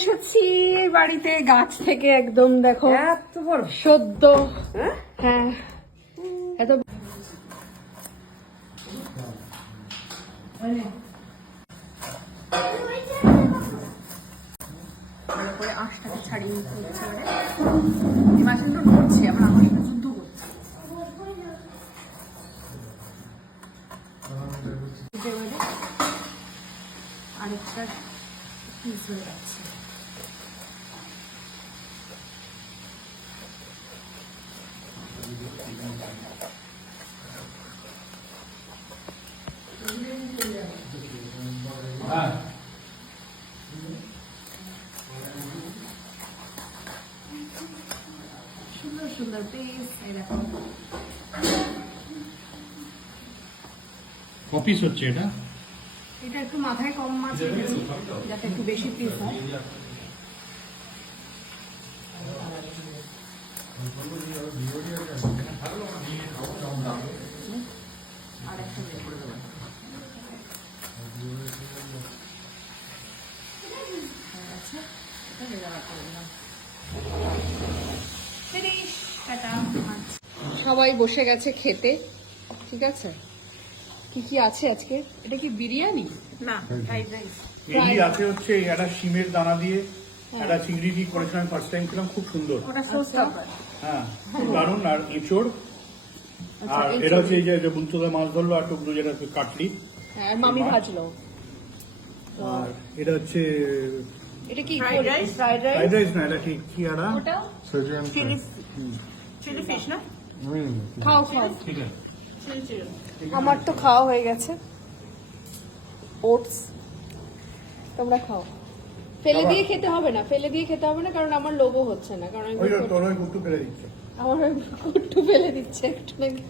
এসেছি বাড়িতে গাছ থেকে একদম দেখো এত বড় সদ্য। হ্যাঁ এত ভালো করে আঁশটাকে ছাড়িয়ে নিতে হচ্ছে। এই মাছগুলো নড়ছে, আবার আমার সাথে যুদ্ধ করছে। আরেকটা পিস হয়ে যাচ্ছে। সুন্দর সুন্দর পিস এরকম। কপিস হচ্ছে এটা? এটা একটু মাথায় কম মাছ রেখেছি যাতে একটু বেশি পিস হয়। আর একটা বের করে দেবো। সবাই বসে গেছে খেতে, ঠিক আছে। কি কি আছে আজকে? এটা কি বিরিয়ানি? না, ফ্রাইড রাইস। এই আছে হচ্ছে একটা শিমের দানা দিয়ে একটা চিংড়ি দিয়ে করেছিলাম, ফার্স্ট টাইম খেলাম, খুব সুন্দর। ওটা সস কাপড়। হ্যাঁ খুব দারুণ। আর এঁচড়, আর এটা হচ্ছে এই যে বুনচোদা মাছ ধরলো, আর টুকরো যেটা হচ্ছে কাটলি, হ্যাঁ মামি ভাজলো। আর এটা হচ্ছে এটা কি Fried rice? Fried rice? Fried rice না, এটা কি কি আড়া? ওটা চিলি ফিশ না? খাও খাও। ঠিক আছে। চিলি। আমার তো খাওয়া হয়ে গেছে। ওটস তোমরা খাও। ফেলে দিয়ে খেতে হবে না, ফেলে দিয়ে খেতে হবে না, কারণ আমার লোভও হচ্ছে না। কারণ ওই তোর ওই গুট্টু ফেলে দিচ্ছে। আমার ওই কুট্টু ফেলে দিচ্ছে একটু নাকি।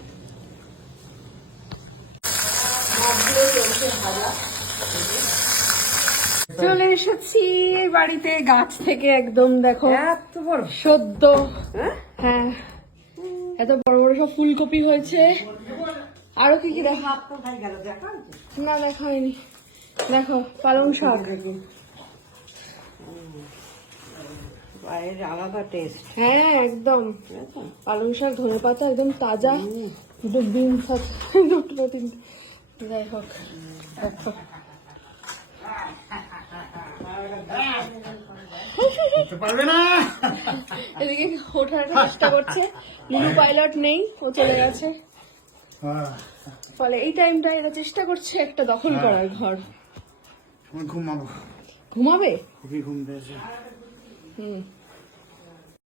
চলে এসেছি বাড়িতে গাছ থেকে একদম দেখো এত বড় সদ্য। হ্যাঁ এত বড় বড় সব ফুলকপি হয়েছে। আরো কি কি দেখো? না দেখা হয়নি। দেখো পালং শাক। বাইরের আলাদা টেস্ট। হ্যাঁ একদম পালং শাক, ধনে পাতা একদম তাজা। দুটো বিনস আছে, দুটো তিনটে। যাই হোক দেখো পারবে না। এদিকে ওঠার চেষ্টা করছে। লিলু পাইলট নেই, ও চলে গেছে। ফলে এই টাইমটা এরা চেষ্টা করছে একটা দখল করার ঘর। ঘুমাবো। ঘুমাবে? খুবই ঘুম পেয়েছে। হুম